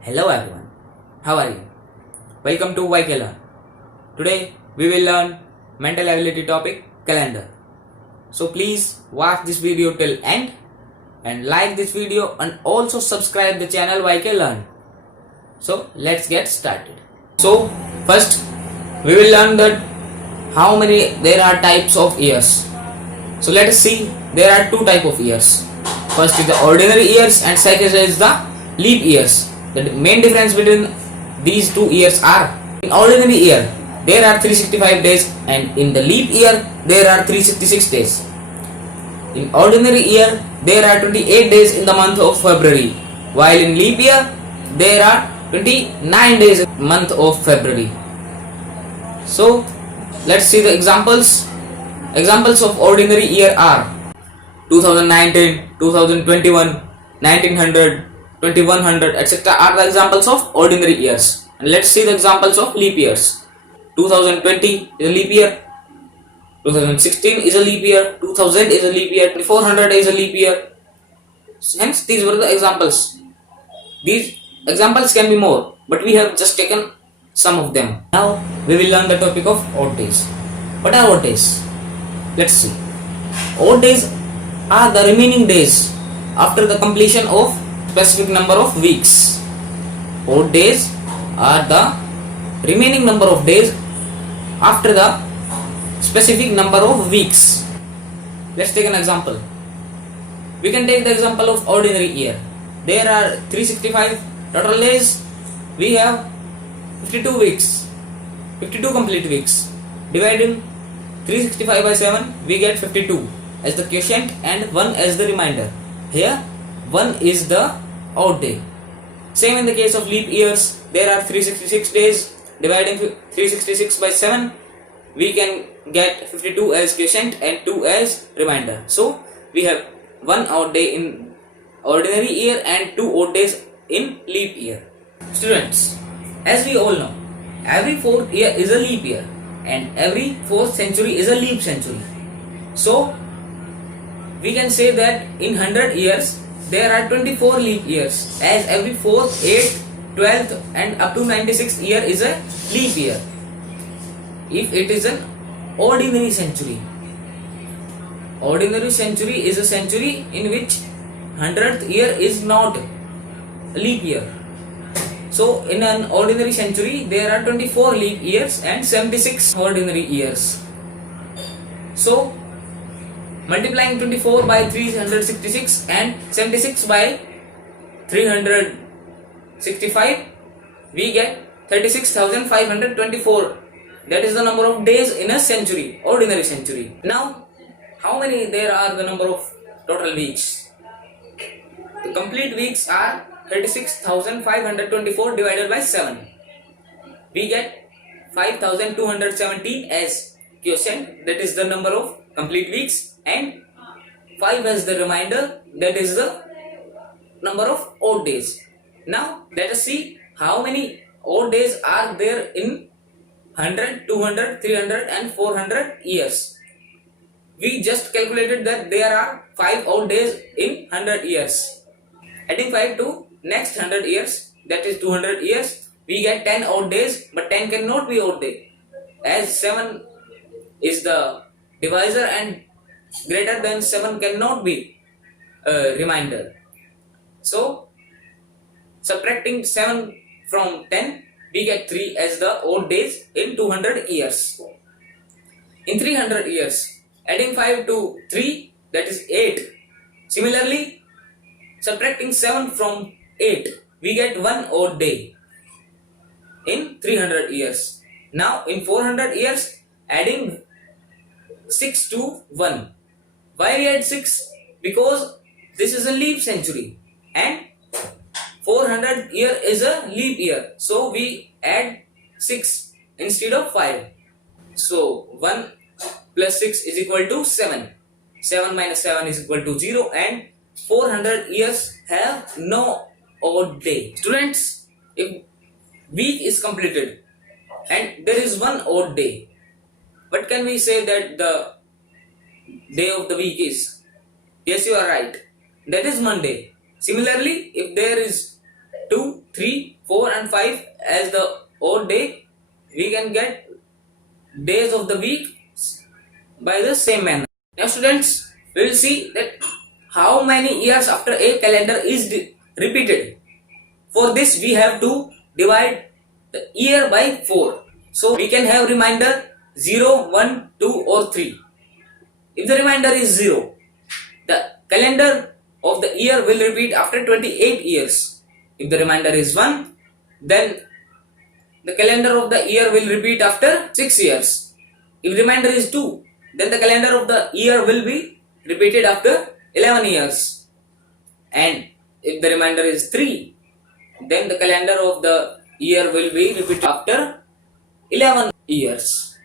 Hello everyone, how are you? Welcome to YK. Today we will learn mental ability topic calendar. So please watch this video till end and like this video and also subscribe the channel YK Learn. So let's get started. So first we will learn that how many there are types of years. So let us see, there are two type of years. First is the ordinary years and second is the leap years. The main difference between these two years are, in ordinary year there are 365 days and in the leap year there are 366 days. In ordinary year there are 28 days in the month of February, while in leap year there are 29 days in the month of February. So let's see the examples. Examples of ordinary year are 2019, 2021, 1900, 2100, etc. are the examples of ordinary years. And let's see the examples of leap years. 2020 is a leap year, 2016 is a leap year, 2000 is a leap year, 2400 is a leap year. Hence these were the examples. These examples can be more, but we have just taken some of them. Now we will learn the topic of odd days. What are odd days? Let's see. Odd days are the remaining days after the completion of specific number of weeks. Odd days are the remaining number of days after the specific number of weeks. Let's take an example. We can take the example of ordinary year. There are 365 total days. We have 52 weeks, 52 complete weeks. Dividing 365 by 7, we get 52 as the quotient and 1 as the remainder. Here 1 is the odd day. Same in the case of leap years. There are 366 days. Dividing 366 by 7, we can get 52 as quotient and 2 as remainder. So we have 1 odd day in ordinary year and 2 odd days in leap year. Students, as we all know, every 4th year is a leap year and every 4th century is a leap century. So we can say that in 100 years there are 24 leap years, as every 4th, 8th, 12th and up to 96th year is a leap year. If it is an ordinary century, ordinary century is a century in which 100th year is not a leap year. So in an ordinary century there are 24 leap years and 76 ordinary years. So multiplying 24 by 366 and 76 by 365, we get 36,524. That is the number of days in a century, ordinary century. Now how many there are the number of total weeks? The complete weeks are 36,524 divided by 7. We get 5,217 as quotient, that is the number of complete weeks, and 5 as the remainder, that is the number of odd days. Now let us see how many odd days are there in 100, 200, 300 and 400 years. We just calculated that there are 5 odd days in 100 years. Adding 5 to next 100 years, that is 200 years, we get 10 odd days, but 10 cannot be odd day, as 7 is the divisor and greater than 7 cannot be a remainder. So subtracting 7 from 10, we get 3 as the odd days in 200 years. In 300 years, adding 5 to 3, that is 8. Similarly, subtracting 7 from 8, we get 1 odd day in 300 years. Now in 400 years, adding 6 to 1. Why we add 6? Because this is a leap century and 400 year is a leap year. So we add 6 instead of 5. So 1 plus 6 is equal to 7. 7 minus 7 is equal to 0 and 400 years have no odd day. Students, if week is completed and there is one odd day, what can we say that the day of the week is? Yes, you are right. That is Monday. Similarly, if there is 2, 3, 4 and 5 as the odd day, we can get days of the week by the same manner. Now students, we will see that how many years after a calendar is repeated. For this we have to divide the year by 4. So we can have reminder 0, 1, 2 or 3. If the remainder is 0, the calendar of the year will repeat after 28 years. If the remainder is 1, then the calendar of the year will repeat after 6 years. If the remainder is 2, then the calendar of the year will be repeated after 11 years. And if the remainder is 3, then the calendar of the year will be repeated after 11 years.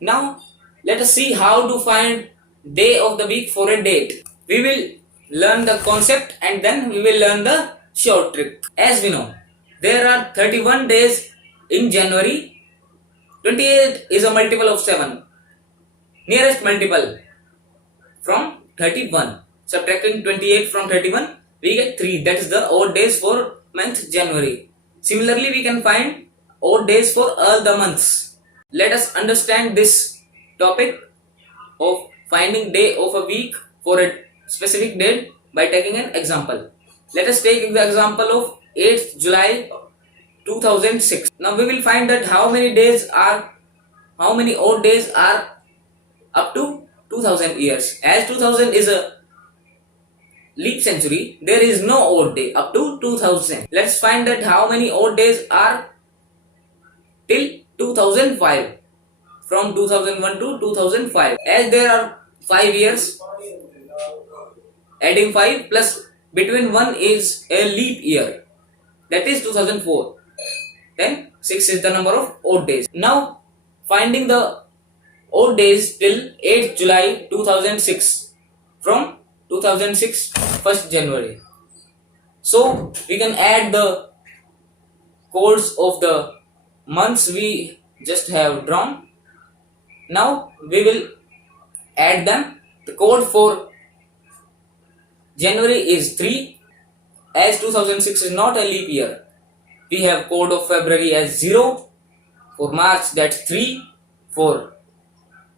Now let us see how to find day of the week for a date. We will learn the concept and then we will learn the short trick. As we know, there are 31 days in January. 28 is a multiple of 7. Nearest multiple from 31. Subtracting 28 from 31, we get 3. That is the odd days for month January. Similarly, we can find odd days for all the months. Let us understand this topic of finding day of a week for a specific date by taking an example. Let us take the example of 8th July 2006. Now we will find that how many odd days are up to 2000 years. As 2000 is a leap century, there is no odd day up to 2000. Let's find that how many odd days are till 2005. From 2001 to 2005. As there are 5 years, adding 5 plus between 1 is a leap year, that is 2004. Then 6 is the number of odd days. Now finding the odd days till 8th July 2006 from 2006 1st January. So we can add the codes of the months we just have drawn. Now we will add them. The code for January is 3. As 2006 is not a leap year, we have code of February as 0. For March that's 3. For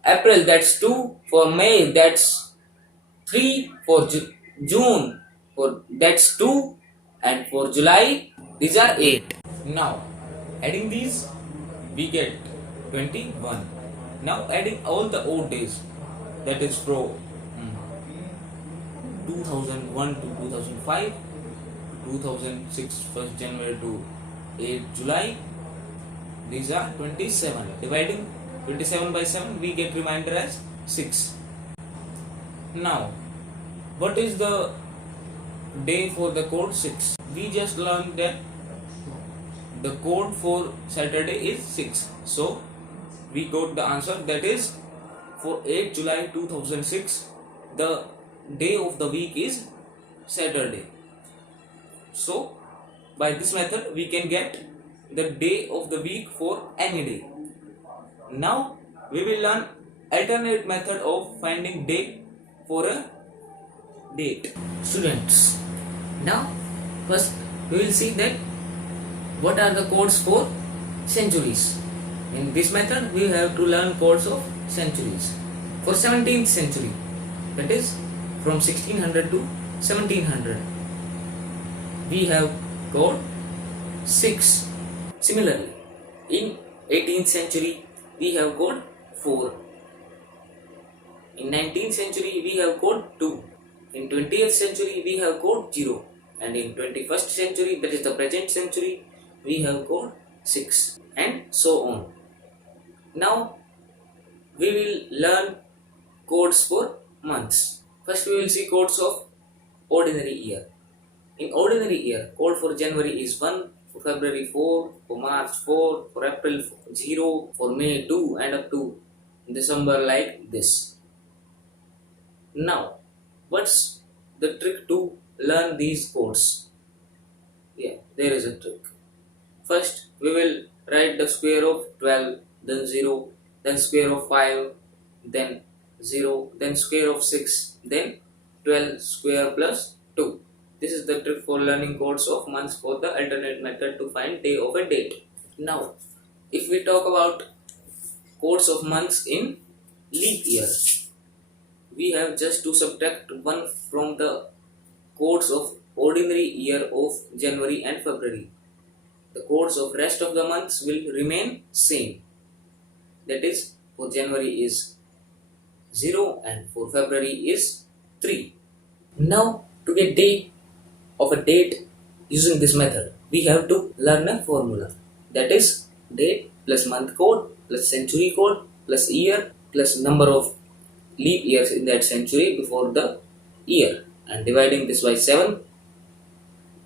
April that's 2. For May that's 3. For June that's 2. And for July these are 8. Now adding these we get 21. Now adding all the odd days, that is from 2001 to 2005, 2006 1st January to 8th July, these are 27. Dividing 27 by 7, we get remainder as 6. Now what is the day for the code 6? We just learned that the code for Saturday is 6. So we got the answer, that is for 8th July 2006 the day of the week is Saturday. So by this method we can get the day of the week for any day. Now we will learn alternate method of finding day for a date. Students, now first we will see that what are the codes for centuries. In this method we have to learn codes of centuries. For 17th century, that is from 1600 to 1700, we have code 6. Similarly, in 18th century we have code 4. In 19th century we have code 2. In 20th century we have code 0. And in 21st century, that is the present century, we have code 6 and so on. Now we will learn codes for months. First we will see codes of ordinary year. In ordinary year, code for January is 1, for February 4, for March 4, for April 0, for May 2 and up to December like this. Now what's the trick to learn these codes? Yeah, there is a trick. First we will write the square of 12, then 0, then square of 5, then 0, then square of 6, then 12 square plus 2. This is the trick for learning codes of months for the alternate method to find day of a date. Now, if we talk about codes of months in leap year, we have just to subtract 1 from the codes of ordinary year of January and February. The codes of rest of the months will remain same. That is, for January is 0 and for February is 3. Now, to get day of a date using this method, we have to learn a formula. That is, date plus month code plus century code plus year plus number of leap years in that century before the year, and dividing this by 7.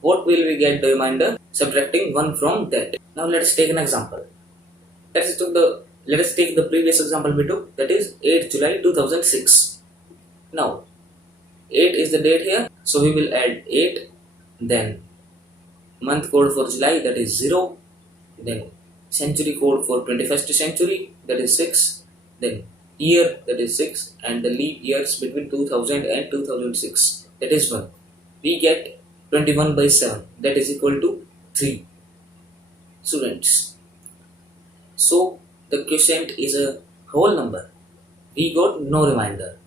What will we get the remainder? Subtracting 1 from that. Now let us take an example. Let us take the previous example we took, that is 8 July 2006. Now 8 is the date here, so we will add 8, then month code for July, that is 0, then century code for 21st century, that is 6, then year, that is 6, and the leap years between 2000 and 2006, that is 1. We get 21 by 7, that is equal to 3. Students, so the quotient is a whole number. We got no remainder.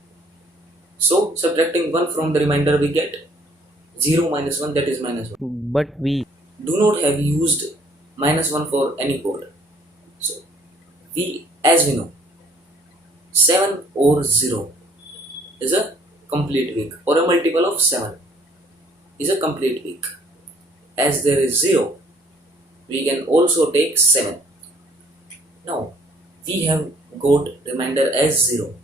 So subtracting 1 from the remainder, we get 0 minus 1, that is minus 1. But we do not have used minus 1 for any code. So as we know, 7 or 0 is a complete week, or a multiple of 7 is a complete week. As there is 0, we can also take 7. Now we have got remainder as 0.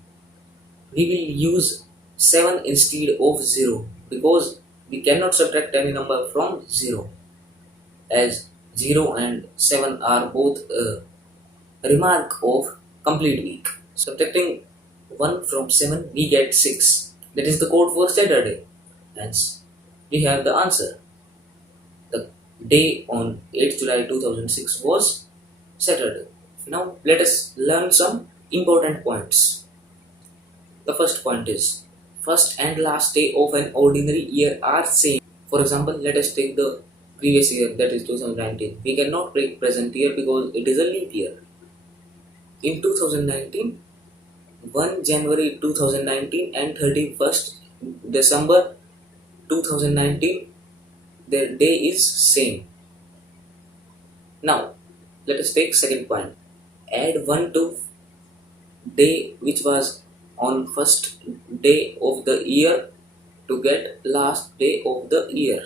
We will use 7 instead of 0 because we cannot subtract any number from 0, as 0 and 7 are both a remark of complete week. Subtracting 1 from 7, we get 6. That is the code for Saturday. Hence, we have the answer. The day on 8 July 2006 was Saturday. Now, let us learn some important points. The first point is, first and last day of an ordinary year are same. For example, let us take the previous year, that is 2019. We cannot take present year because it is a leap year. In 2019, 1 January 2019 and 31st December 2019, their day is same. Now, let us take second point. Add 1 to day which was on first day of the year to get last day of the year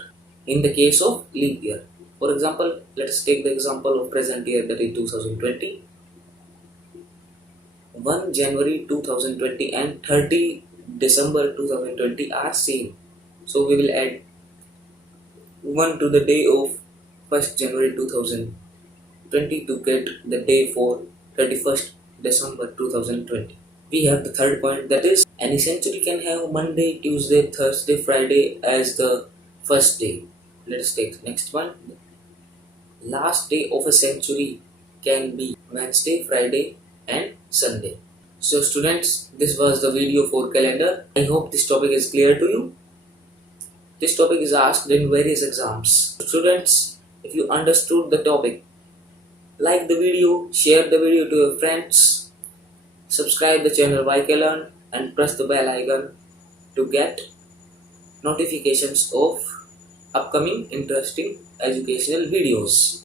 in the case of leap year. For example, let us take the example of present year, that is 2020. 1 January 2020 and 30 December 2020 are same. So we will add 1 to the day of 1st January 2020 to get the day for 31st December 2020. We have the third point, that is any century can have Monday, Tuesday, Thursday, Friday as the first day. Let us take the next one. Last day of a century can be Wednesday, Friday and Sunday. So students, this was the video for calendar. I hope this topic is clear to you. This topic is asked in various exams. Students, if you understood the topic, like the video, share the video to your friends, subscribe the channel YKLearn and press the bell icon to get notifications of upcoming interesting educational videos.